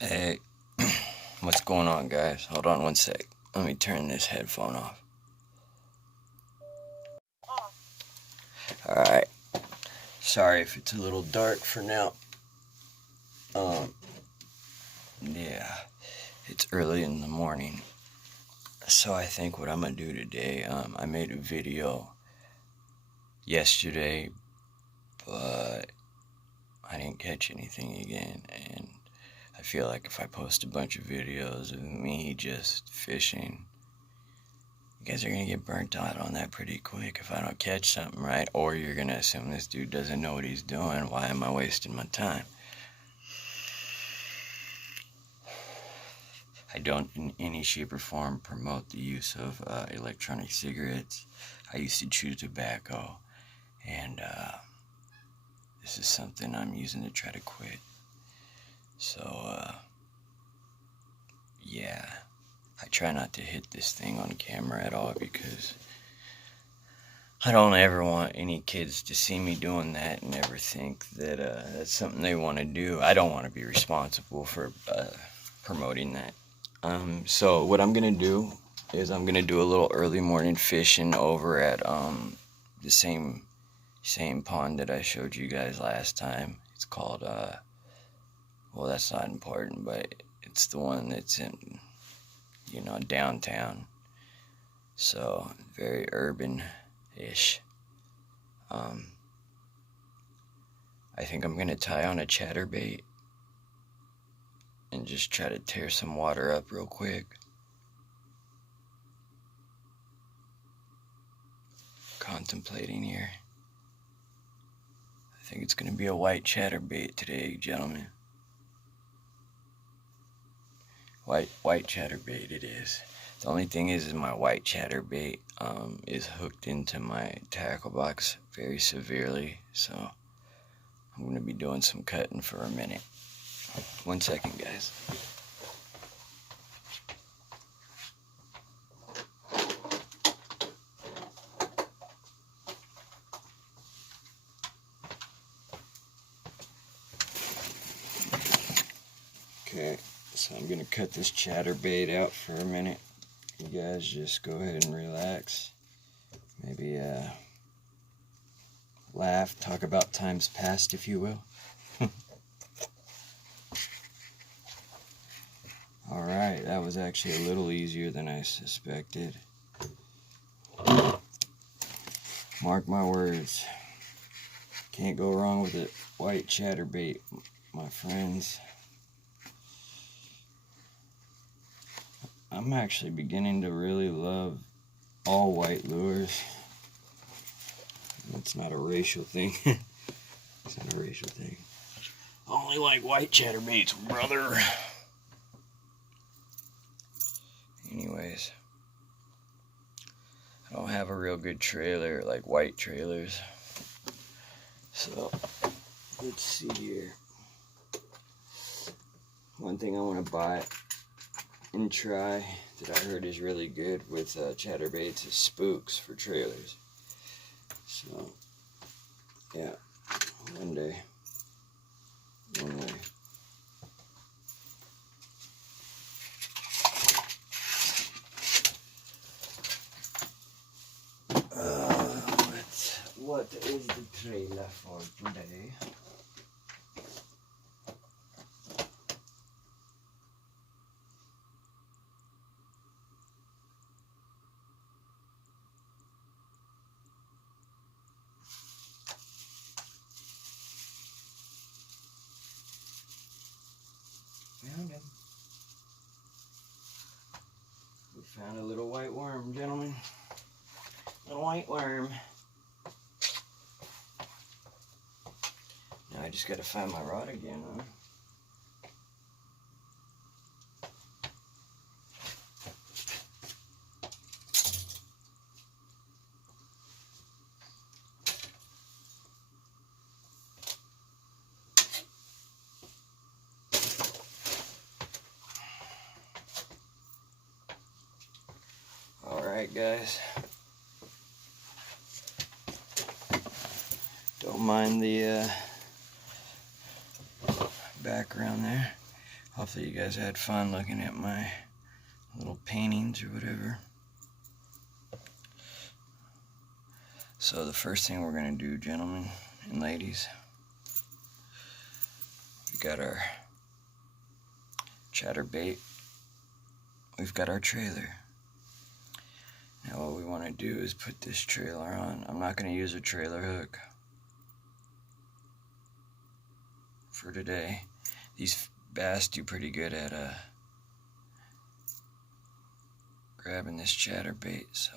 Hey, what's going on, guys? Hold on one sec. Let me turn this headphone off. Alright. Sorry if it's a little dark for now. Yeah. It's early in the morning. So I think what I'm gonna do today, I made a video yesterday, but I didn't catch anything again, and I feel like if I post a bunch of videos of me just fishing, you guys are gonna get burnt out on that pretty quick if I don't catch something, right? Or you're gonna assume this dude doesn't know what he's doing. Why am I wasting my time? I don't in any shape or form promote the use of electronic cigarettes. I used to chew tobacco, and this is something I'm using to try to quit. So, yeah, I try not to hit this thing on camera at all because I don't ever want any kids to see me doing that and ever think that that's something they want to do. I don't want to be responsible for promoting that. So what I'm gonna do is I'm gonna do a little early morning fishing over at the same pond that I showed you guys last time. It's called well, that's not important, but it's the one that's in downtown. So very urban-ish. I think I'm gonna tie on a chatterbait and just try to tear some water up real quick. Contemplating here. I think it's gonna be a white chatterbait today, gentlemen. White chatterbait it is. The only thing is my white chatterbait is hooked into my tackle box very severely, so I'm gonna be doing some cutting for a minute. 1 second, guys. Okay, so I'm gonna cut this chatterbait out for a minute. You guys just go ahead and relax. Maybe laugh, talk about times past, if you will. Alright, that was actually a little easier than I suspected. Mark my words. Can't go wrong with a white chatterbait, my friends. I'm actually beginning to really love all white lures. It's not a racial thing. It's not a racial thing. I only like white chatterbaits, brother. Anyways, I don't have a real good trailer, like white trailers. So, let's see here. One thing I want to buy and try that I heard is really good with chatterbaits is spooks for trailers. So, yeah, one day. What is the trailer for today? Found him. We found a little white worm, gentlemen. Little white worm. Now I just gotta find my rod again, huh? Alright, guys. Don't mind the background there. Hopefully you guys had fun looking at my little paintings or whatever. So the first thing we're going to do, gentlemen and ladies, we got our chatterbait, we've got our trailer. Now what we want to do is put this trailer on. I'm not going to use a trailer hook for today. These bass do pretty good at grabbing this chatterbait, so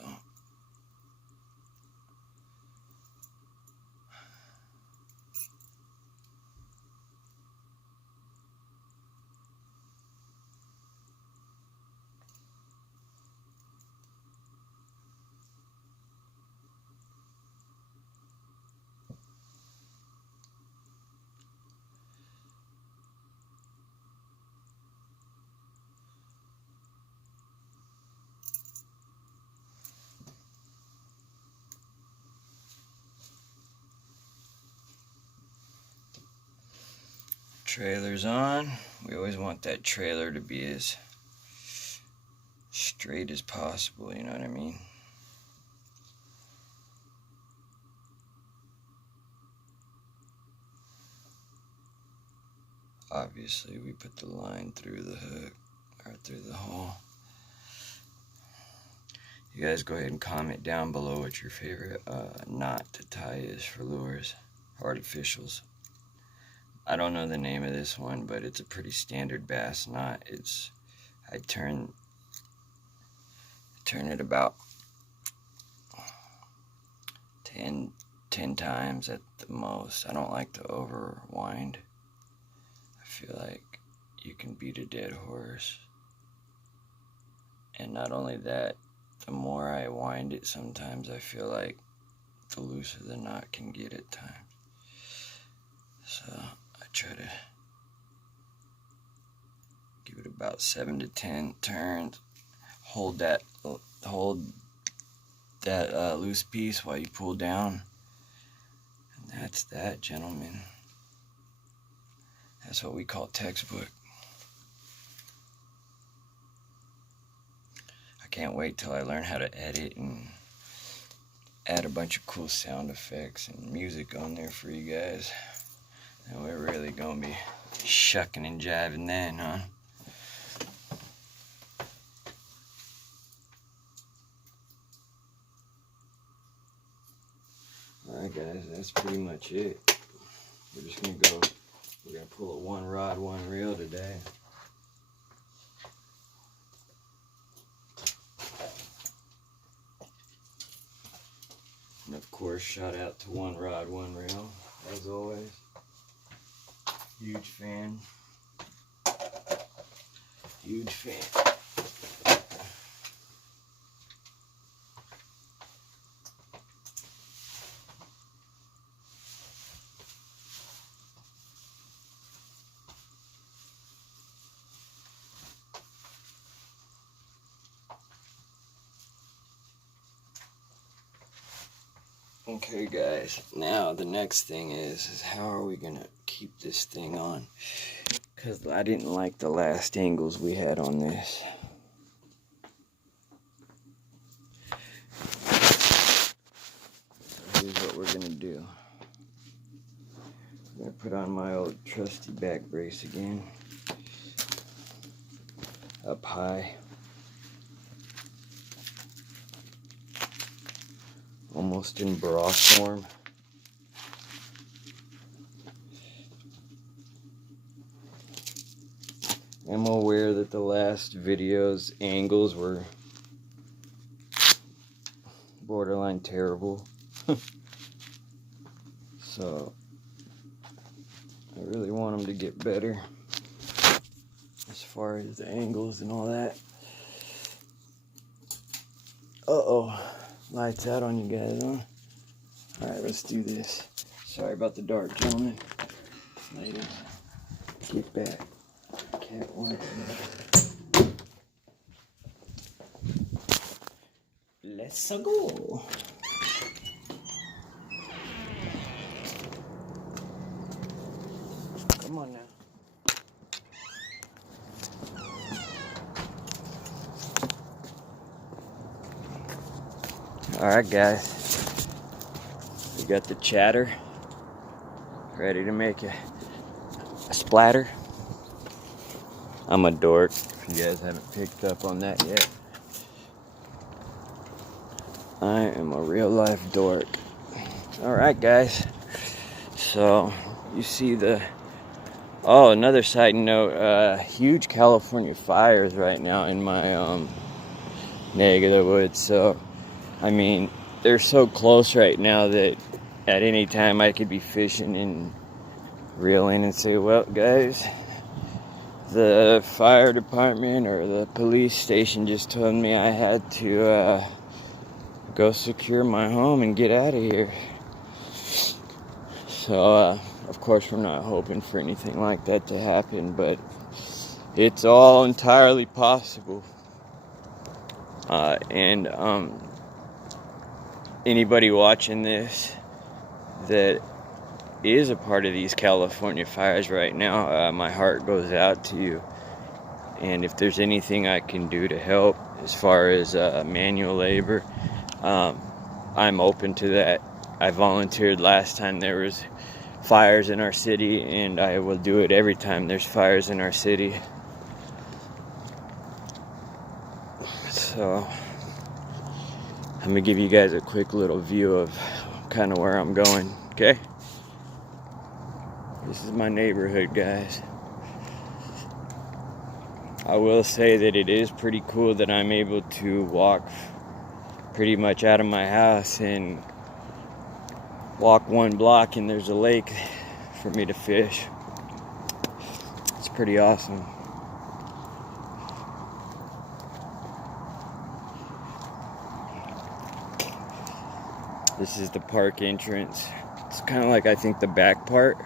trailer's on. We always want that trailer to be as straight as possible, you know what I mean? Obviously we put the line through the hook, or through the hole. You guys go ahead and comment down below what your favorite knot to tie is for lures, artificials. I don't know the name of this one, but it's a pretty standard bass knot. I turn it about 10 times at the most. I don't like to overwind. I feel like you can beat a dead horse. And not only that, the more I wind it, sometimes I feel like the looser the knot can get at times. So I try to give it about 7 to 10 turns. Hold that loose piece while you pull down. And that's that, gentlemen. That's what we call textbook. I can't wait till I learn how to edit and add a bunch of cool sound effects and music on there for you guys. And we're really gonna be shucking and jiving then, huh? Alright guys, that's pretty much it. We're just we're gonna pull a one rod, one reel today. And of course, shout out to One Rod, One Reel, as always. Huge fan. Huge fan. Okay guys, now the next thing is how are we gonna keep this thing on? Because I didn't like the last angles we had on this. So here's what we're gonna do. I'm gonna put on my old trusty back brace again. Up high. Almost in bra form. I'm aware that the last video's angles were borderline terrible. So I really want them to get better as far as the angles and all that. Uh-oh. Lights out on you guys, huh? Alright, let's do this. Sorry about the dark, gentlemen. Ladies, get back. Can't wait. Let's go. Come on now. Alright guys, we got the chatter ready to make a splatter. I'm a dork, if you guys haven't picked up on that yet. I am a real life dork. Alright guys, so you see another side note, huge California fires right now in my neck of the woods. So I mean, they're so close right now that at any time I could be fishing and reel in and say, well guys, the fire department or the police station just told me I had to go secure my home and get out of here. So of course we're not hoping for anything like that to happen, but it's all entirely possible. Anybody watching this that is a part of these California fires right now, my heart goes out to you. And if there's anything I can do to help as far as manual labor, I'm open to that. I volunteered last time there was fires in our city, and I will do it every time there's fires in our city. So I'm gonna give you guys a quick little view of kind of where I'm going, okay? This is my neighborhood, guys. I will say that it is pretty cool that I'm able to walk pretty much out of my house and walk 1 block and there's a lake for me to fish. It's pretty awesome. This is the park entrance. It's kind of like, I think, the back part,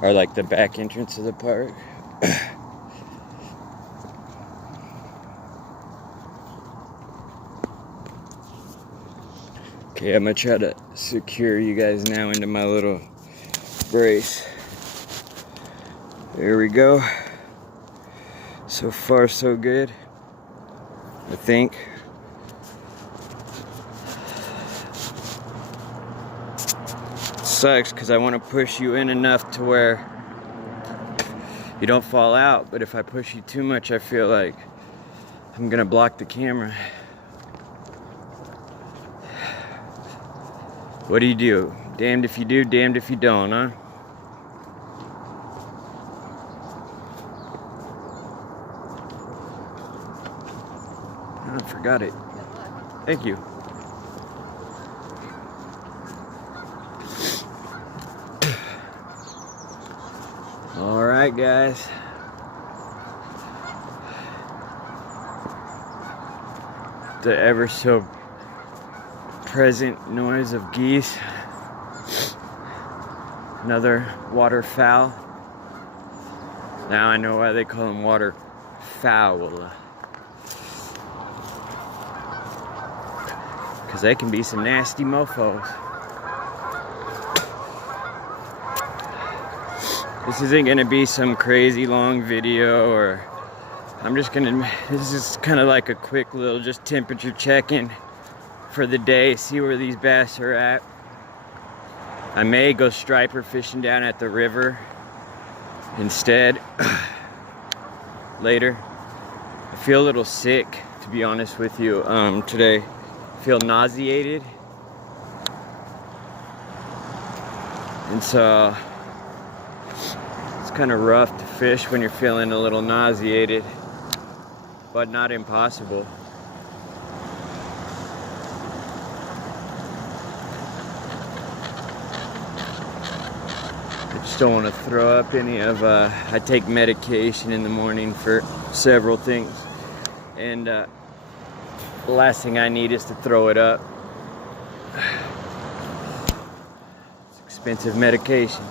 or like the back entrance of the park. Okay, I'm gonna try to secure you guys now into my little brace. There we go. So far, so good, I think. Sucks because I want to push you in enough to where you don't fall out, but if I push you too much, I feel like I'm gonna block the camera. What do you do? Damned if you do, damned if you don't, huh? Oh, I forgot it. Thank you. Alright guys, the ever so present noise of geese, another waterfowl. Now I know why they call them waterfowl, because they can be some nasty mofos. This isn't gonna be some crazy long video, or this is kind of like a quick little just temperature check-in for the day, see where these bass are at. I may go striper fishing down at the river instead later. I feel a little sick, to be honest with you, today. I feel nauseated, and so kind of rough to fish when you're feeling a little nauseated, but not impossible. I just don't want to throw up any of I take medication in the morning for several things, and the last thing I need is to throw it up. It's expensive medication.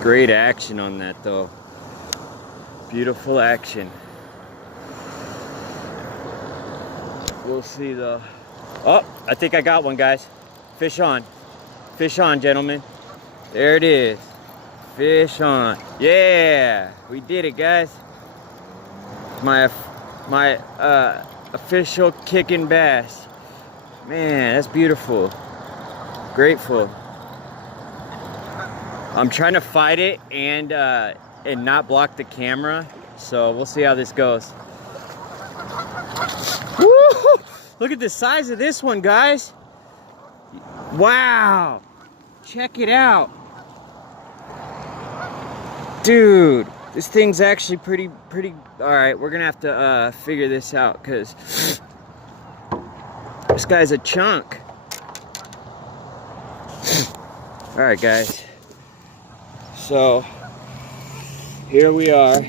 Great action on that though. Beautiful action. We'll see though. Oh, I think I got one, guys. Fish on. Fish on, gentlemen. There it is. Fish on. Yeah, we did it, guys. My official kicking bass. Man, that's beautiful. Grateful. I'm trying to fight it and not block the camera. So we'll see how this goes. Woo! Look at the size of this one, guys. Wow. Check it out. Dude, this thing's actually pretty. All right, we're gonna have to figure this out because this guy's a chunk. All right, guys. So here we are.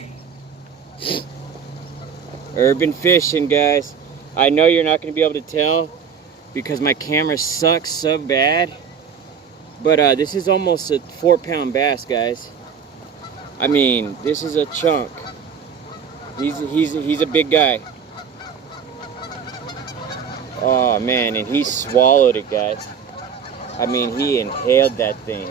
Urban fishing, guys. I know you're not gonna be able to tell because my camera sucks so bad. But this is almost a 4-pound bass, guys. I mean, this is a chunk. He's a big guy. Oh man, and he swallowed it, guys. I mean, he inhaled that thing.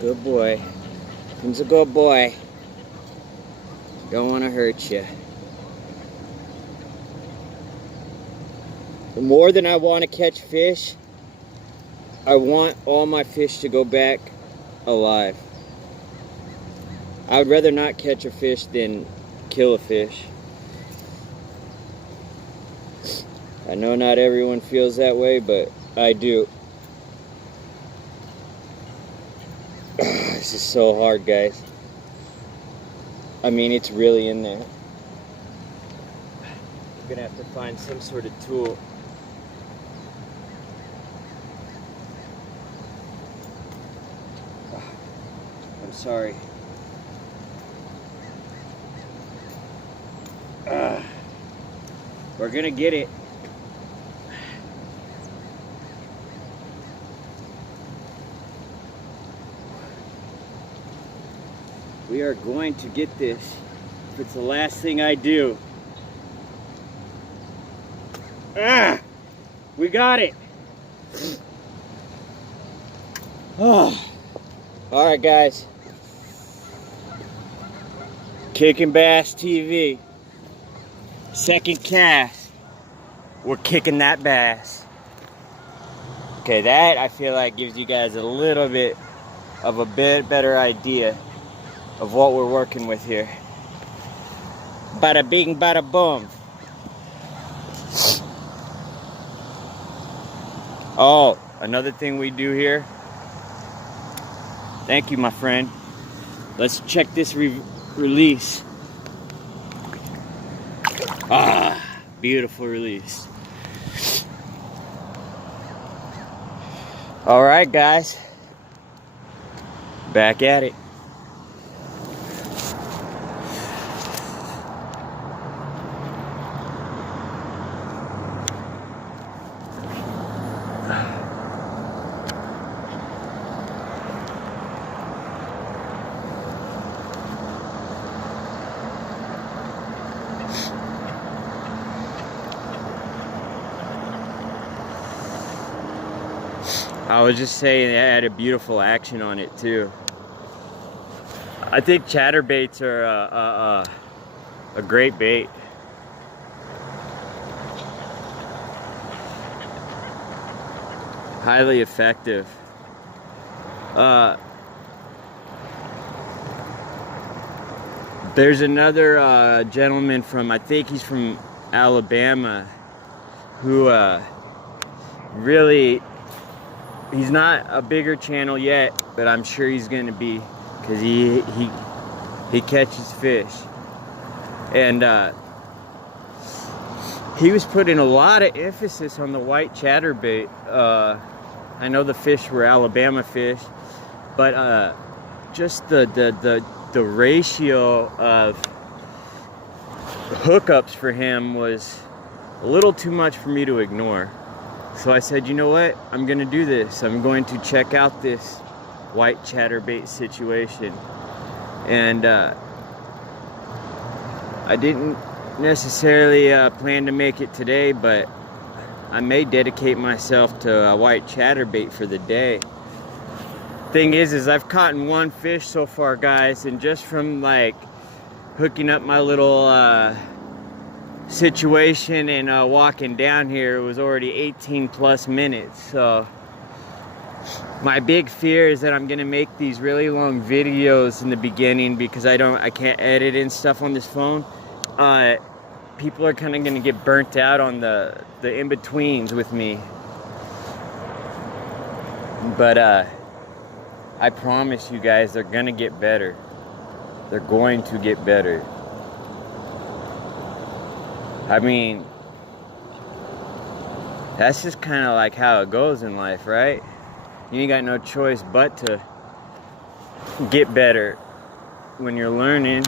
Good boy. He's a good boy. Don't want to hurt you. The more than I want to catch fish, I want all my fish to go back alive. I would rather not catch a fish than kill a fish. I know not everyone feels that way, but I do. This is so hard, guys. I mean, it's really in there. I'm gonna have to find some sort of tool. I'm sorry. We're gonna get it. We are going to get this. If it's the last thing I do. We got it. Oh. All right, guys. Kicking Bass TV. Second cast. We're kicking that bass. Okay, that I feel like gives you guys a little bit of a better idea of what we're working with here. Bada bing, bada boom. Oh, another thing we do here. Thank you, my friend. Let's check this release. Ah, beautiful release. All right, guys. Back at it. I was just saying it had a beautiful action on it too. I think chatterbaits are a great bait. Highly effective. There's another gentleman from, I think he's from Alabama, who really, he's not a bigger channel yet, but I'm sure he's gonna be, because he catches fish. And he was putting a lot of emphasis on the white chatterbait. I know the fish were Alabama fish, but just the ratio of hookups for him was a little too much for me to ignore. So I said, you know what? I'm gonna do this. I'm going to check out this white chatterbait situation. And I didn't necessarily plan to make it today, but I may dedicate myself to a white chatterbait for the day. Thing is I've caught one fish so far, guys, and just from like hooking up my little situation and walking down here, it was already 18 plus minutes. So my big fear is that I'm gonna make these really long videos in the beginning because I can't edit and stuff on this phone. People are kind of gonna get burnt out on the in-betweens with me. But I promise you guys, they're gonna get better. They're going to get better. I mean, that's just kind of like how it goes in life, right? You ain't got no choice but to get better. When you're learning,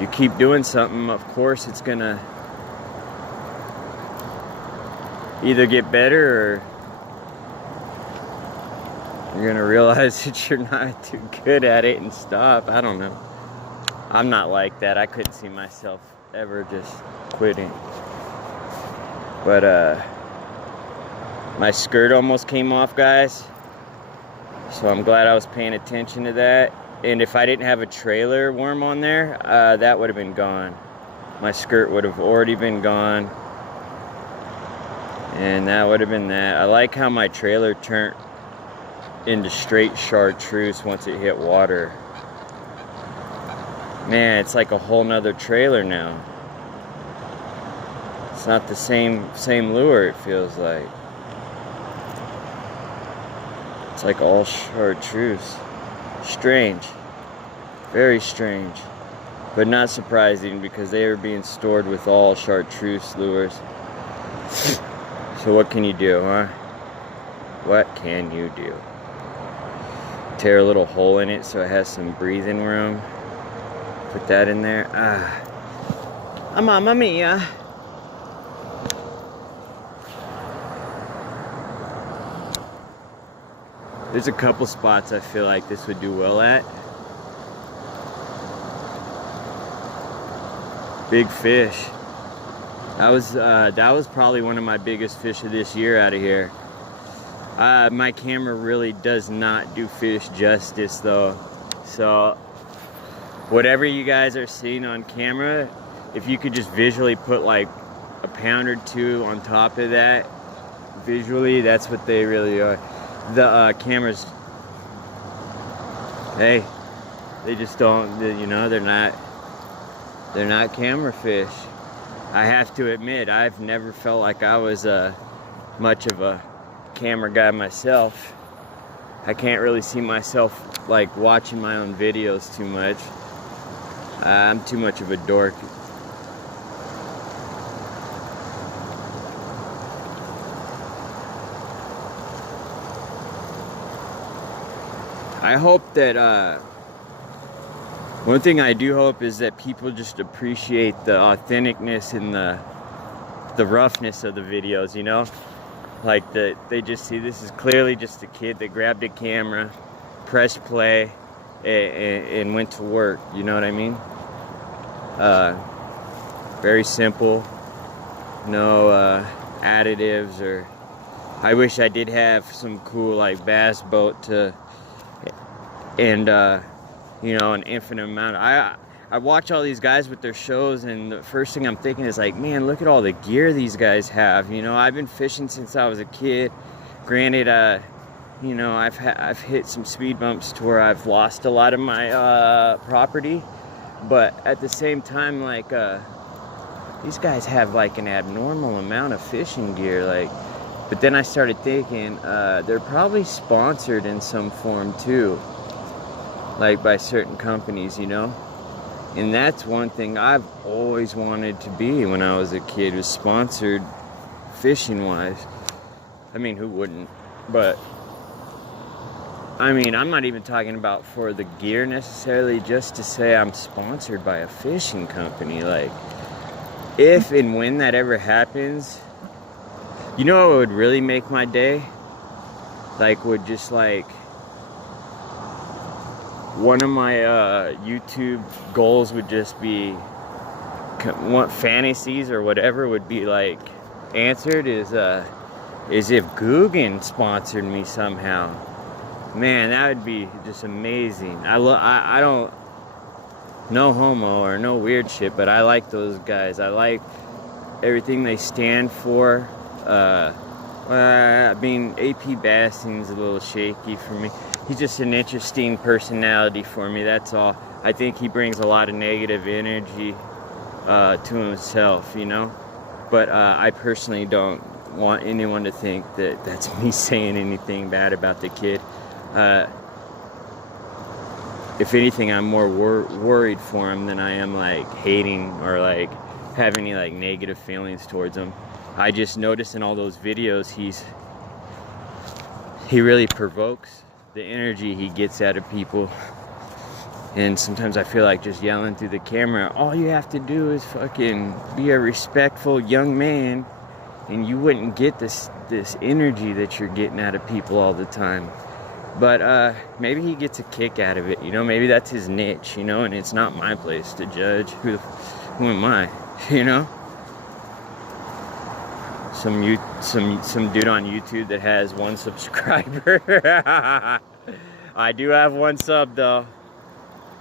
you keep doing something, of course it's gonna either get better or you're gonna realize that you're not too good at it and stop. I don't know. I'm not like that. I couldn't see myself ever just quitting. But my skirt almost came off, guys. So I'm glad I was paying attention to that. And if I didn't have a trailer worm on there, that would have been gone. My skirt would have already been gone. And that would have been that. I like how my trailer turned into straight chartreuse once it hit water. Man, it's like a whole nother trailer now. It's not the same lure, it feels like. It's like all chartreuse. Strange. Very strange. But not surprising because they were being stored with all chartreuse lures. So what can you do, huh? What can you do? Tear a little hole in it so it has some breathing room. Put that in there. Mamma mia. There's a couple spots I feel like this would do well at. Big fish. That was probably one of my biggest fish of this year out of here. My camera really does not do fish justice though. So whatever you guys are seeing on camera, if you could just visually put like a pound or two on top of that, visually, that's what they really are. The cameras, hey, they just don't, you know, they're not camera fish. I have to admit, I've never felt like I was much of a camera guy myself. I can't really see myself like watching my own videos too much. I'm too much of a dork. I hope that one thing I do hope is that people just appreciate the authenticness and the roughness of the videos, you know? Like that they just see this is clearly just a kid that grabbed a camera, pressed play, and went to work, you know what I mean? Very simple, no additives, or I wish I did have some cool like bass boat to, and you know, an infinite amount. I watch all these guys with their shows, and the first thing I'm thinking is like, man, look at all the gear these guys have. You know, I've been fishing since I was a kid. Granted, you know, I've hit some speed bumps to where I've lost a lot of my property, but at the same time, like these guys have like an abnormal amount of fishing gear. Like, but then I started thinking they're probably sponsored in some form too, like by certain companies, you know. And that's one thing I've always wanted to be when I was a kid, was sponsored fishing wise. I mean, who wouldn't? But I mean, I'm not even talking about for the gear necessarily, just to say I'm sponsored by a fishing company. Like, if and when that ever happens, you know what would really make my day? Like, would just like one of my YouTube goals would just be, what fantasies or whatever would be like answered is if Guggen sponsored me somehow. Man, that would be just amazing. I don't, no homo or no weird shit, but I like those guys. I like everything they stand for. I mean, AP Bastion's a little shaky for me. He's just an interesting personality for me, that's all. I think he brings a lot of negative energy to himself, you know? But I personally don't want anyone to think that that's me saying anything bad about the kid. If anything, I'm more worried for him than I am like hating or like have any like negative feelings towards him. I just noticed in all those videos he really provokes the energy he gets out of people. And sometimes I feel like just yelling through the camera, all you have to do is fucking be a respectful young man and you wouldn't get this energy that you're getting out of people all the time. But maybe he gets a kick out of it, you know, maybe that's his niche, you know, and it's not my place to judge. Who am I, you know? Some dude on YouTube that has 1 subscriber. I do have 1 sub though.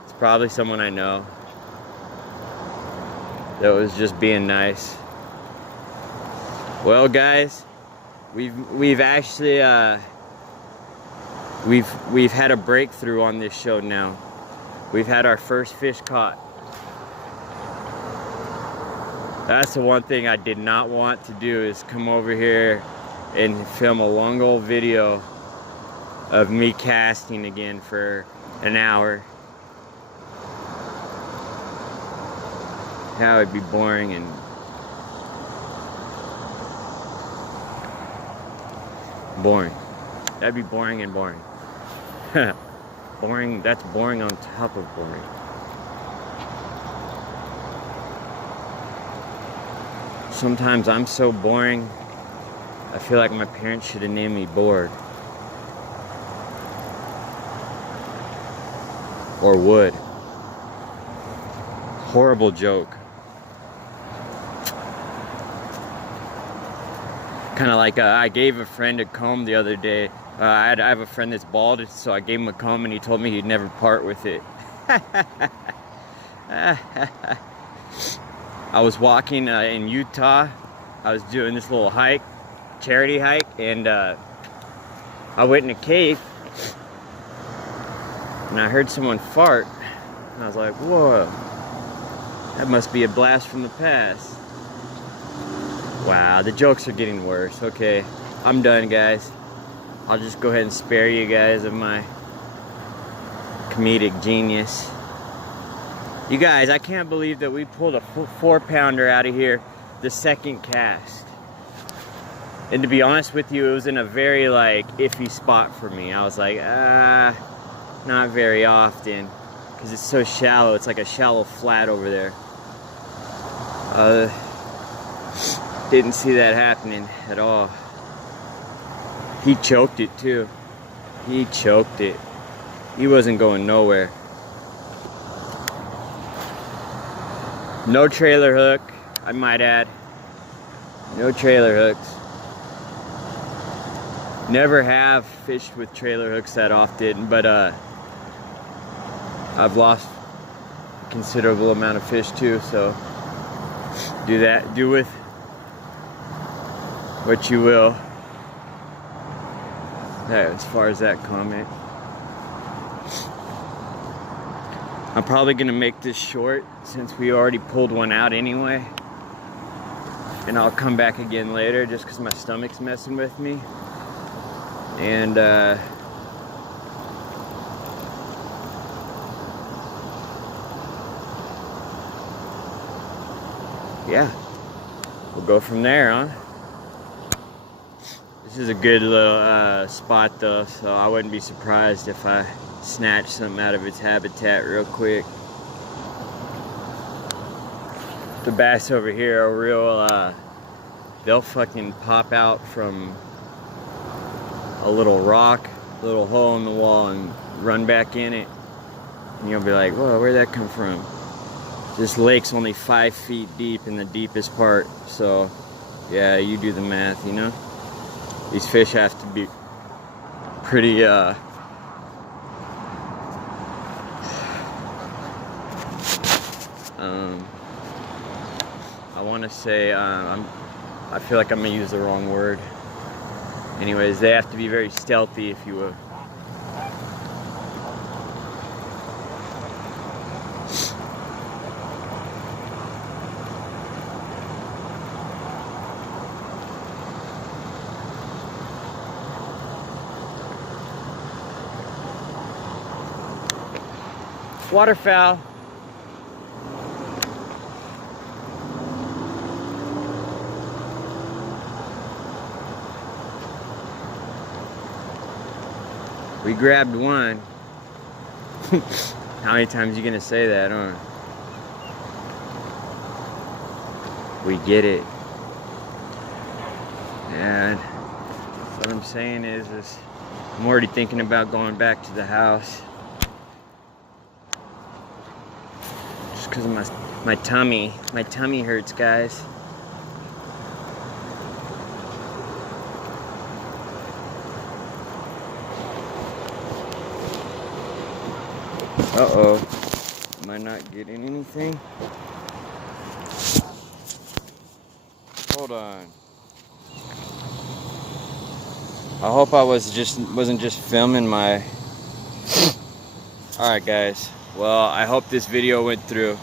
It's probably someone I know that was just being nice. Well, guys, we've actually we've had a breakthrough on this show now. We've had our first fish caught. That's the one thing I did not want to do, is come over here and film a long old video of me casting again for an hour. That would be boring and boring. That'd be boring and boring. Boring, that's boring on top of boring. Sometimes I'm so boring, I feel like my parents should have named me Bored. Or Wood. Horrible joke. Kind of like I gave a friend a comb the other day. I have a friend that's bald, so I gave him a comb and he told me he'd never part with it. I was walking in Utah. I was doing this little hike, charity hike, and I went in a cave and I heard someone fart. And I was like, whoa, that must be a blast from the past. Wow, the jokes are getting worse. Okay, I'm done, guys. I'll just go ahead and spare you guys of my comedic genius. You guys, I can't believe that we pulled a 4-pounder out of here the second cast. And to be honest with you, it was in a very like iffy spot for me. I was like, not very often, because it's so shallow. It's like a shallow flat over there. Didn't see that happening at all. He choked it too. He choked it. He wasn't going nowhere. No trailer hook, I might add. No trailer hooks. Never have fished with trailer hooks that often, but I've lost a considerable amount of fish too, so do with what you will. As far as that comment. I'm probably gonna make this short since we already pulled one out anyway. And I'll come back again later just because my stomach's messing with me. And yeah, we'll go from there, huh? This is a good little spot though, so I wouldn't be surprised if I snatch something out of its habitat real quick. The bass over here are real, they'll fucking pop out from a little rock, little hole in the wall and run back in it. And you'll be like, whoa, where'd that come from? This lake's only 5 feet deep in the deepest part, so yeah, you do the math, you know? These fish have to be pretty, I want to say, I feel like I'm going to use the wrong word. Anyways, they have to be very stealthy, if you will. Waterfowl. We grabbed one. How many times are you gonna say that, huh? We get it. And what I'm saying is I'm already thinking about going back to the house. Just because of my tummy. My tummy hurts, guys. Uh-oh. Am I not getting anything? Hold on. I hope I wasn't just filming my... Alright guys. Well, I hope this video went through.